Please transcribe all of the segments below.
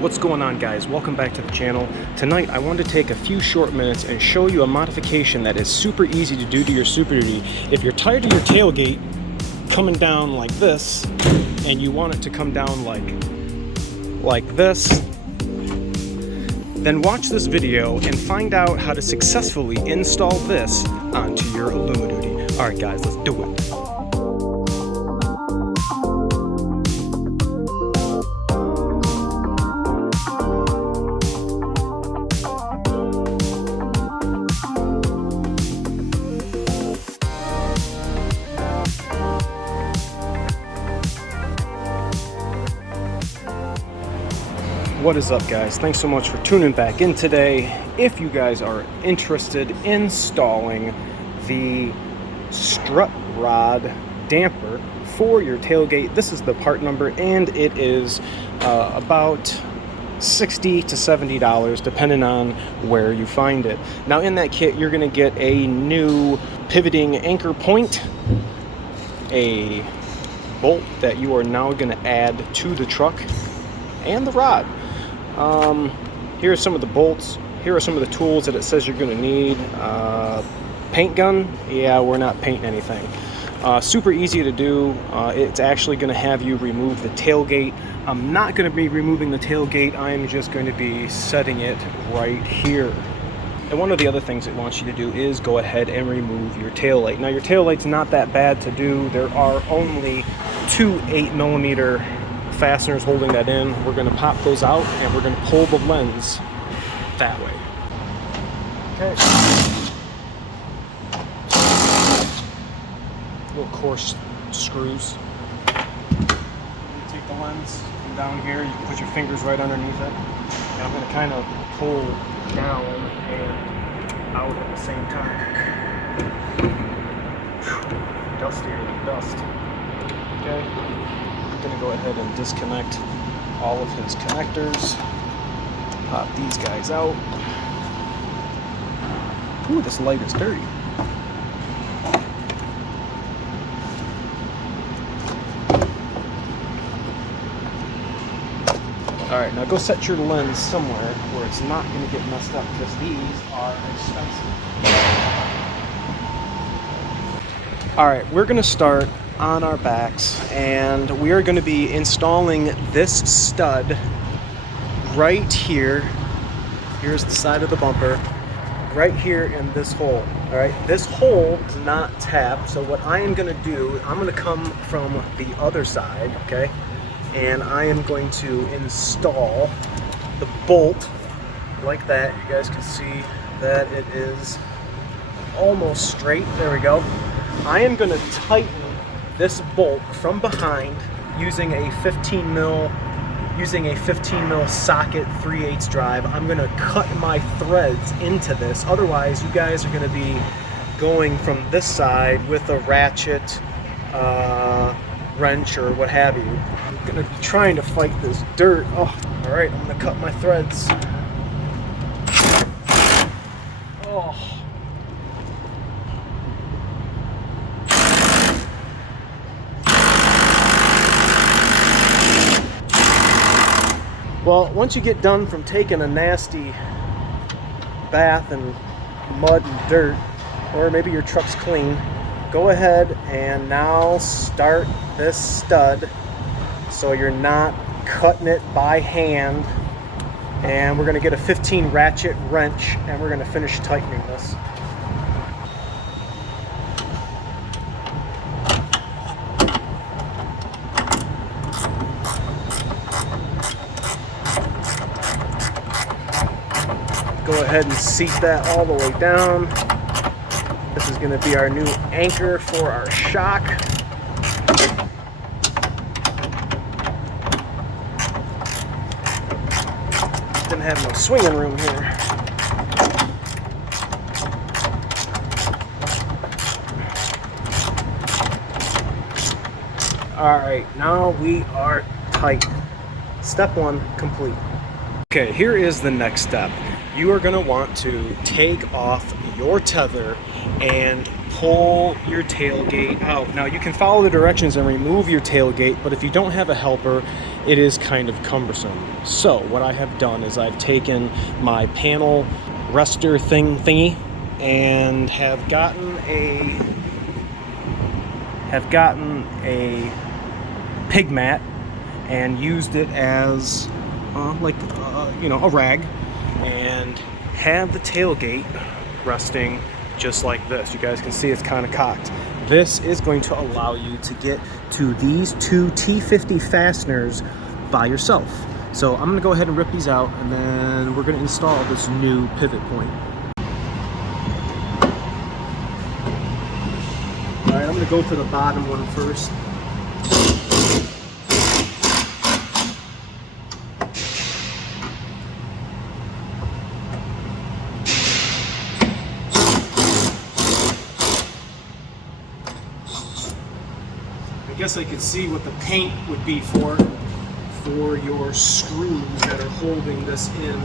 What's going on, guys? Welcome back to the channel. Tonight I wanted to take a few short minutes and show you a modification that is super easy to do to your Super Duty. If you're tired of your tailgate coming down like this and you want it to come down like this, then watch this video and find out how to successfully install this onto your Duty. Alright guys, let's do it. What is up, guys? Thanks so much for tuning back in today. If you guys are interested in installing the strut rod damper for your tailgate, this is the part number, and it is about $60 to $70 depending on where you find it. Now in that kit you're going to get a new pivoting anchor point, a bolt that you are now going to add to the truck, and the rod. Here are some of the bolts. Here are some of the tools that it says you're going to need. Paint gun, yeah, we're not painting anything. Super easy to do. It's actually going to have you remove the tailgate. I'm not going to be removing the tailgate. I'm just going to be setting it right here. And one of the other things it wants you to do is go ahead and remove your tail light. Now your tail light's not that bad to do. There are only two 8mm fasteners holding that in. We're going to pop those out and we're going to pull the lens that way. Okay. Little coarse screws. You take the lens, come down here, you can put your fingers right underneath it. And I'm going to kind of pull down and out at the same time. Dustier than dust. Okay. I'm going to go ahead and disconnect all of his connectors. Pop these guys out. Ooh, this light is dirty. Alright, now go set your lens somewhere where it's not going to get messed up, because these are expensive. Alright, we're going to start on our backs, and we are going to be installing this stud right here. Here's the side of the bumper, right here in this hole. All right, this hole is not tapped, so what I am going to do, I'm going to come from the other side, okay, and I am going to install the bolt like that. You guys can see that it is almost straight. There we go. I am going to tighten this bolt from behind using a 15 mil socket 3/8 drive. I'm going to cut my threads into this. Otherwise, you guys are going to be going from this side with a ratchet, wrench, or what have you. I'm going to be trying to fight this dirt. Oh, all right, I'm going to cut my threads. Oh. Well, once you get done from taking a nasty bath in mud and dirt, or maybe your truck's clean, go ahead and now start this stud so you're not cutting it by hand. And we're going to get a 15 ratchet wrench and we're going to finish tightening this. Go ahead and seat that all the way down. This is going to be our new anchor for our shock. Didn't have no swinging room here. Alright, now we are tight. Step one complete. Okay, here is the next step. You are going to want to take off your tether and pull your tailgate out. Now you can follow the directions and remove your tailgate, but if you don't have a helper, it is kind of cumbersome. So what I have done is I've taken my panel rester thingy and have gotten a pig mat and used it as a rag, and have the tailgate resting just like this. You guys can see it's kind of cocked. This is going to allow you to get to these two T50 fasteners by yourself. So I'm going to go ahead and rip these out, and then we're going to install this new pivot point. All right, I'm going to go for the bottom one first. I guess I could see what the paint would be for your screws that are holding this in.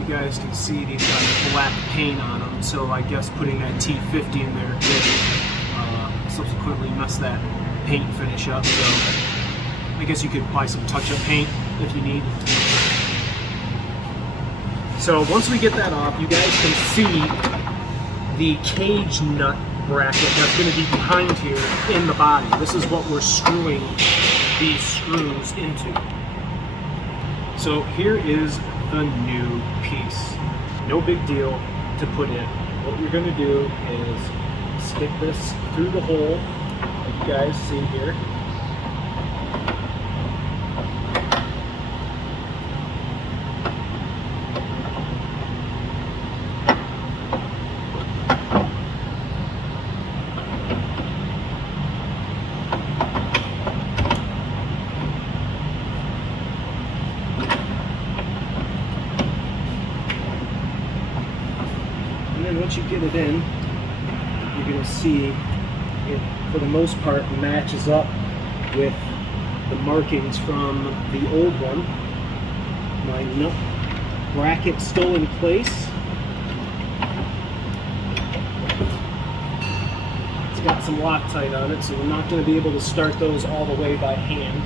You guys can see these got black paint on them, so I guess putting that T50 in there did subsequently mess that paint finish up. So I guess you could apply some touch-up paint if you need. So once we get that off, you guys can see the cage nut bracket that's going to be behind here in the body. This is what we're screwing these screws into. So here is the new piece. No big deal to put in. What you're going to do is stick this through the hole, like you guys see here. And then once you get it in, you're going to see it, for the most part, matches up with the markings from the old one. My nut bracket still in place. It's got some Loctite on it, so we're not going to be able to start those all the way by hand.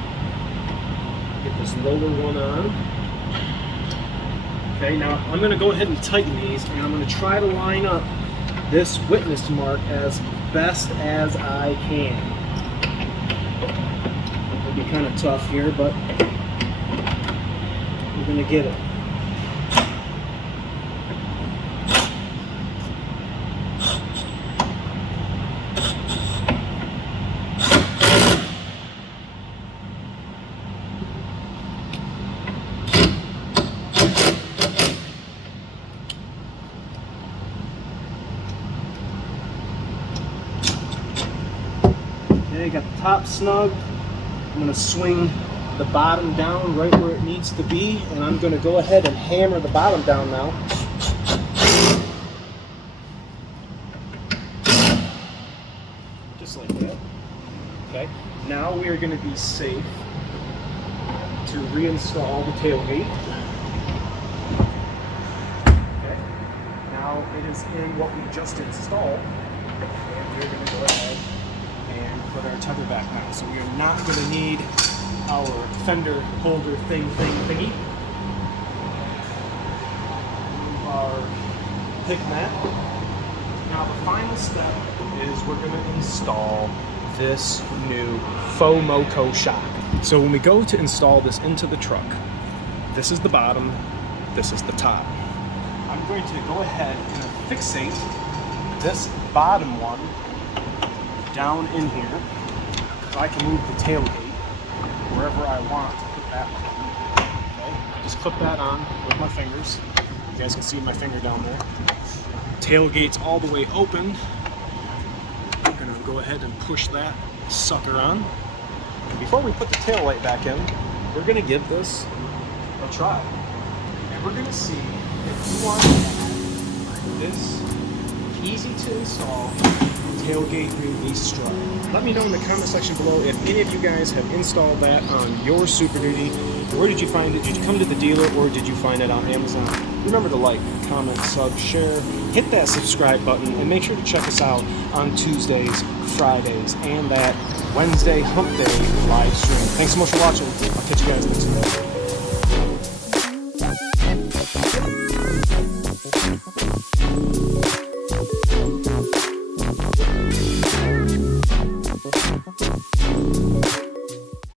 Get this lower one on. Okay, now I'm going to go ahead and tighten these, and I'm going to try to line up this witness mark as best as I can. It'll be kind of tough here, but we're going to get it. Okay, got the top snug. I'm going to swing the bottom down right where it needs to be, and I'm going to go ahead and hammer the bottom down now. Just like that. Okay, now we are going to be safe to reinstall the tailgate. Okay, now it is in what we just installed, and we're going to go ahead and put our tugger back on. So we are not going to need our fender holder thingy. Move our pick mat. Now the final step is we're going to install this new Fomoco shock. So when we go to install this into the truck, this is the bottom, this is the top. I'm going to go ahead and fixate this bottom one down in here, so I can move the tailgate wherever I want to put that one. Okay, just clip that on with my fingers. You guys can see my finger down there. Tailgate's all the way open. I'm gonna go ahead and push that sucker on. And before we put the tail light back in, we're gonna give this a try. And we're gonna see if we want this easy to install tailgate release strut. Let me know in the comment section below if any of you guys have installed that on your Super Duty. Where did you find it? Did you come to the dealer or did you find it on Amazon? Remember to like, comment, sub, share, hit that subscribe button, and make sure to check us out on Tuesdays, Fridays, and that Wednesday Hump Day live stream. Thanks so much for watching. I'll catch you guys next time.